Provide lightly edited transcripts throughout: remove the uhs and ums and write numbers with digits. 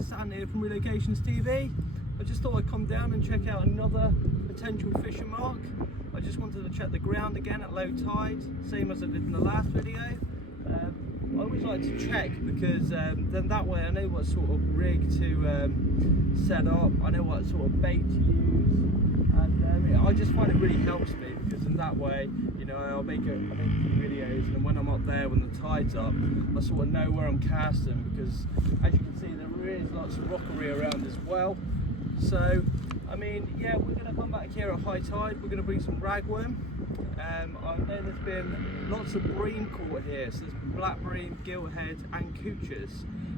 it's Sam here from Relocating TV. I just thought I'd come down and check out another potential fishing mark. I just wanted to check the ground again at low tide, same as I did in the last video. I always like to check because then that way I know what sort of rig to set up, I know what sort of bait to use, and I just find it really helps me because in that way, you know, I'll make a few videos, and when I'm up there, when the tide's up, I sort of know where I'm casting, because as you can see there is lots of rockery around as well. So I mean, yeah, we're going to come back here at high tide. We're going to bring some ragworm. I know there's been lots of bream caught here, so there's black bream, gilthead and coochers.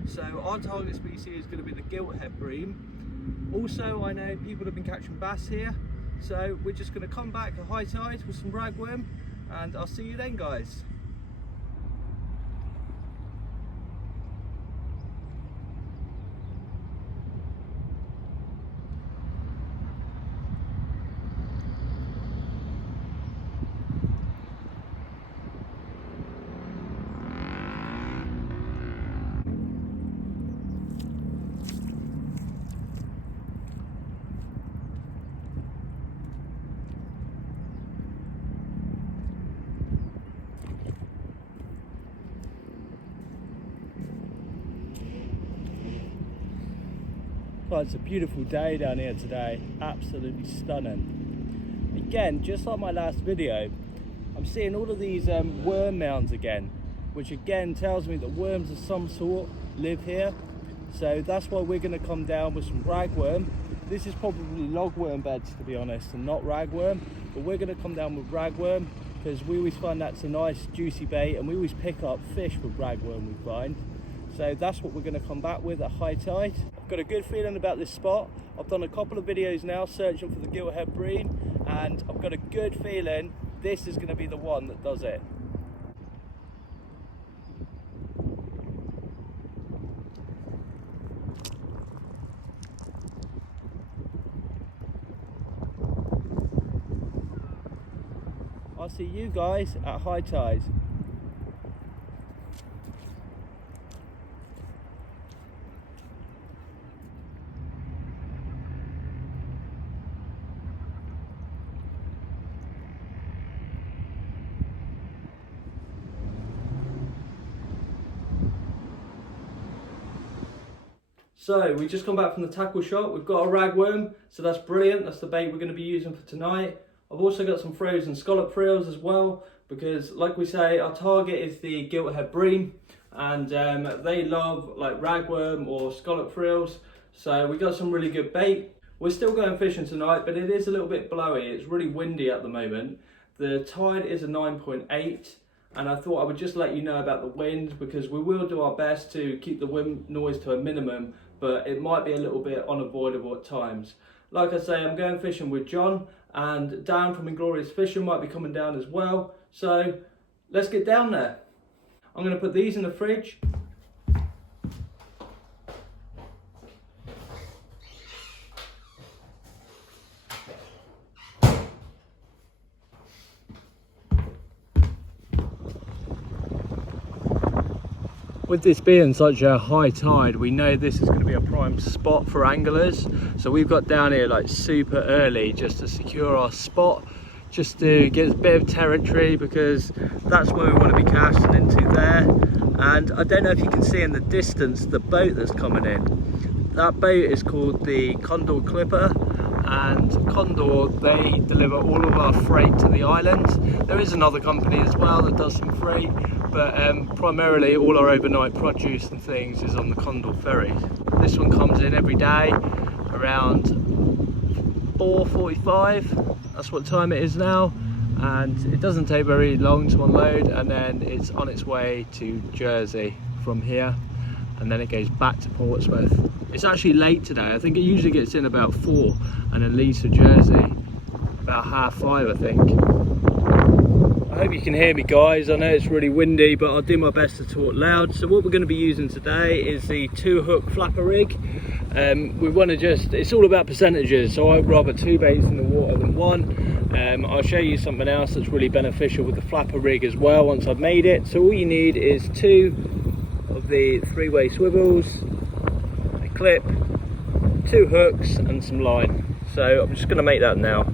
So our target species is going to be the gilthead bream. Also, I know people have been catching bass here, so we're just going to come back at high tide with some ragworm, and I'll see you then, guys. Well, it's a beautiful day down here today, absolutely stunning. Again, just like my last video, I'm seeing all of these worm mounds again, which again tells me that worms of some sort live here. So that's why we're going to come down with some ragworm. This is probably logworm beds, to be honest, and not ragworm, but we're going to come down with ragworm because we always find that's a nice juicy bait, and we always pick up fish with ragworm we find. So that's what we're going to come back with at high tide. I've got a good feeling about this spot. I've done a couple of videos now searching for the gilthead bream, and I've got a good feeling this is going to be the one that does it. I'll see you guys at high tide. So we just come back from the tackle shop. We've got a ragworm, so that's brilliant. That's the bait we're going to be using for tonight. I've also got some frozen scallop frills as well, because like we say, our target is the gilthead bream, and they love like ragworm or scallop frills. So we got some really good bait. We're still going fishing tonight, but it is a little bit blowy. It's really windy at the moment. The tide is a 9.8. And I thought I would just let you know about the wind, because we will do our best to keep the wind noise to a minimum, but it might be a little bit unavoidable at times. Like I say, I'm going fishing with John, and Dan from Inglorious Fishing might be coming down as well. So let's get down there. I'm going to put these in the fridge. With this being such a high tide, we know this is going to be a prime spot for anglers. So we've got down here like super early just to secure our spot, just to get a bit of territory, because that's where we want to be casting into there. And I don't know if you can see in the distance the boat that's coming in. That boat is called the Condor Clipper, and Condor, they deliver all of our freight to the island. There is another company as well that does some freight, but primarily all our overnight produce and things is on the Condor ferry. This one comes in every day around 4:45. That's what time it is now, and it doesn't take very long to unload, and then it's on its way to Jersey from here, and then it goes back to Portsmouth. It's actually late today. I think it usually gets in about 4 and then leaves for Jersey about 5:30, I think. I hope you can hear me, guys. I know it's really windy, but I'll do my best to talk loud. So what we're going to be using today is the 2-hook flapper rig. We want to it's all about percentages, so I'd rather 2 baits in the water than 1. I'll show you something else that's really beneficial with the flapper rig as well once I've made it. So all you need is 2 of the 3-way swivels, a clip, 2 hooks and some line. So I'm just going to make that now.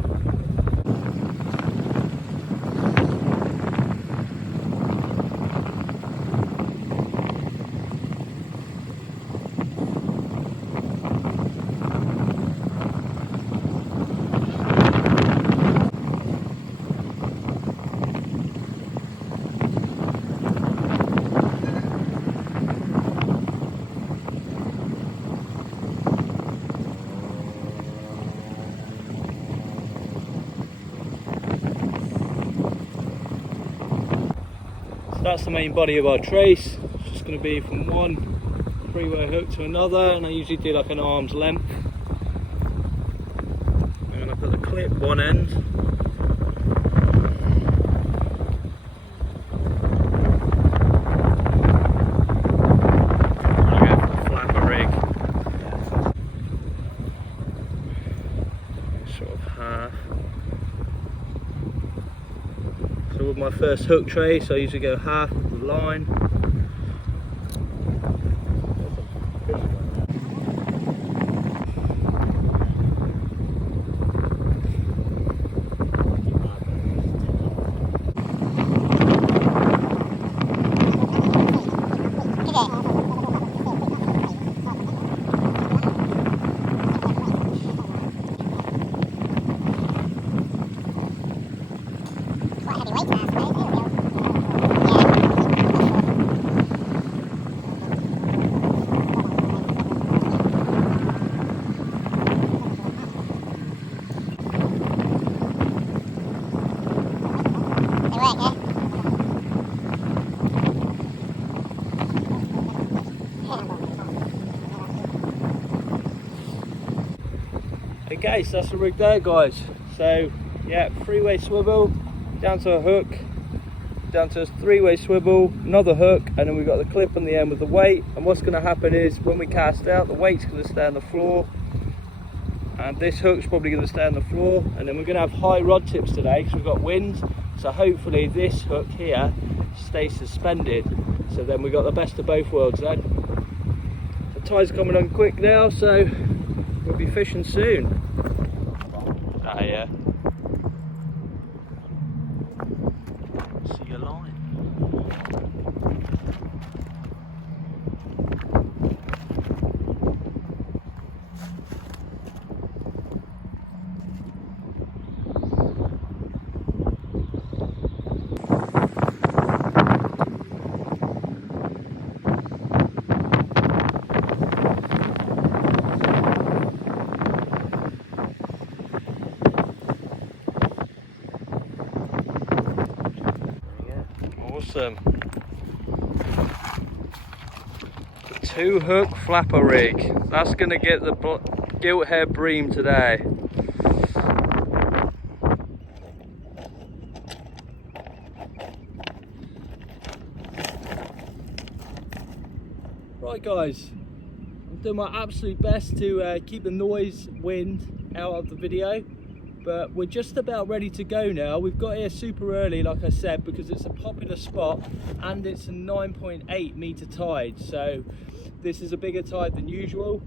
That's the main body of our trace. It's just going to be from one 3-way hook to another, and I usually do like an arm's length. I'm going to put the clip one end. I'll go for the flapper rig. Sort of half. So with my first hook trace, I usually go half of the line. Okay, so that's the rig there, guys. So yeah, 3-way swivel, down to a hook, down to a 3-way swivel, another hook, and then we've got the clip on the end with the weight. And what's going to happen is when we cast out, the weight's going to stay on the floor, and this hook's probably going to stay on the floor. And then we're going to have high rod tips today because we've got wind, so hopefully this hook here stays suspended. So then we've got the best of both worlds then. The tide's coming on quick now, so we'll be fishing soon. Ah, yeah. See your line. Awesome. The 2-hook flapper rig. That's going to get the gilt head bream today. Right guys, I'm doing my absolute best to keep the noise, wind out of the video. But we're just about ready to go now. We've got here super early, like I said, because it's a popular spot and it's a 9.8 meter tide. So this is a bigger tide than usual.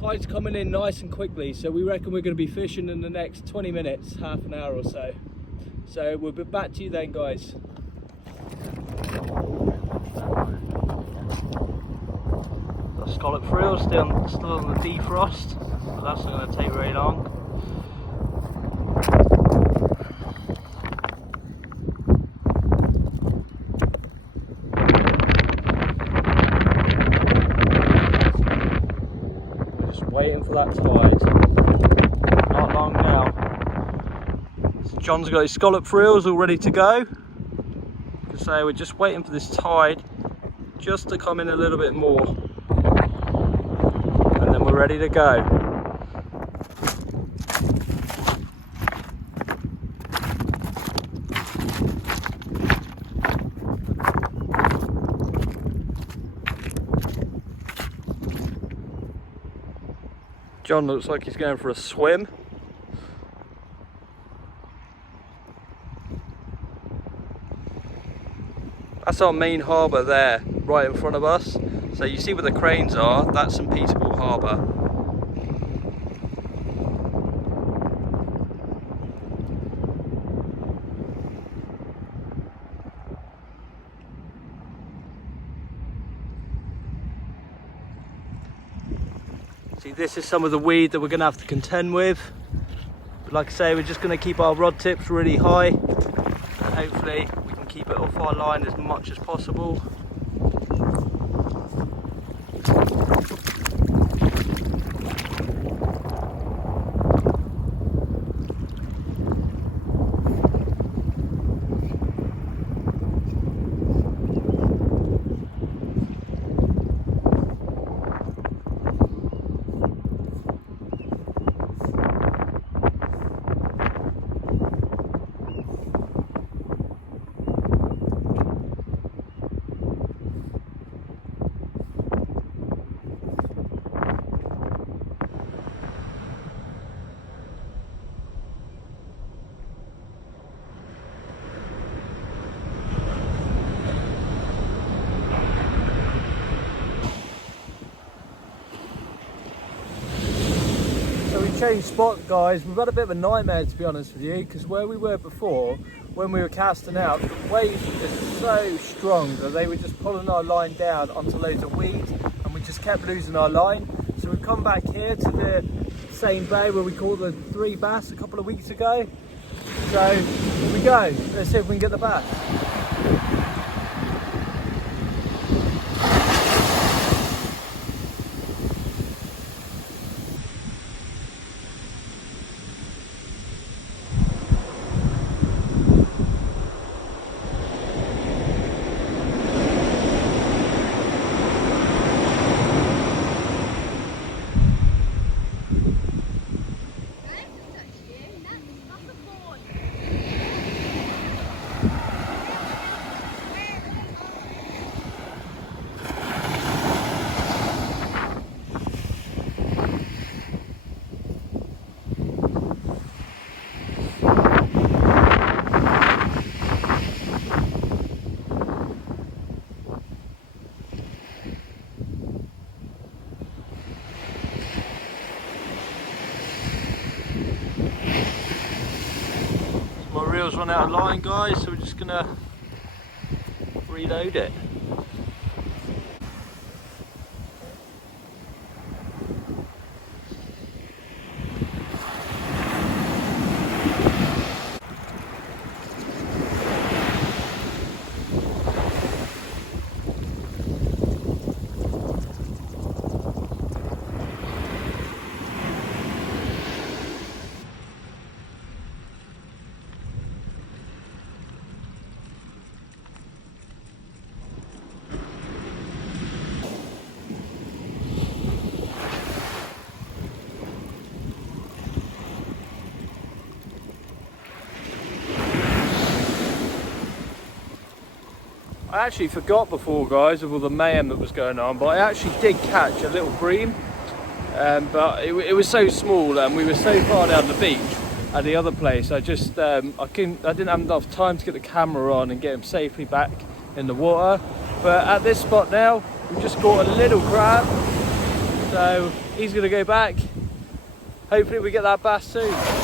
Tide's coming in nice and quickly, so we reckon we're going to be fishing in the next 20 minutes, half an hour or so. So we'll be back to you then, guys. The scallop frill still on the defrost, but that's not going to take very long. Waiting for that tide. Not long now. So John's got his scallop frills all ready to go. So we're just waiting for this tide just to come in a little bit more, and then we're ready to go. John looks like he's going for a swim. That's our main harbour there, right in front of us. So you see where the cranes are, that's St Peterborough Harbour. See, this is some of the weed that we're going to have to contend with. But like I say, we're just going to keep our rod tips really high, and hopefully we can keep it off our line as much as possible. Change spot, guys. We've had a bit of a nightmare, to be honest with you, because where we were before, when we were casting out, the waves were just so strong that they were just pulling our line down onto loads of weed, and we just kept losing our line. So we've come back here to the same bay where we caught the 3 bass a couple of weeks ago. So here we go, let's see if we can get the bass. My reel's run out of line, guys, so we're just gonna reload it. I actually forgot before, guys, of all the mayhem that was going on, but I actually did catch a little bream, but it was so small and we were so far down the beach at the other place. I just I didn't have enough time to get the camera on and get him safely back in the water. But at this spot now, we've just caught a little crab, so he's going to go back. Hopefully we get that bass soon.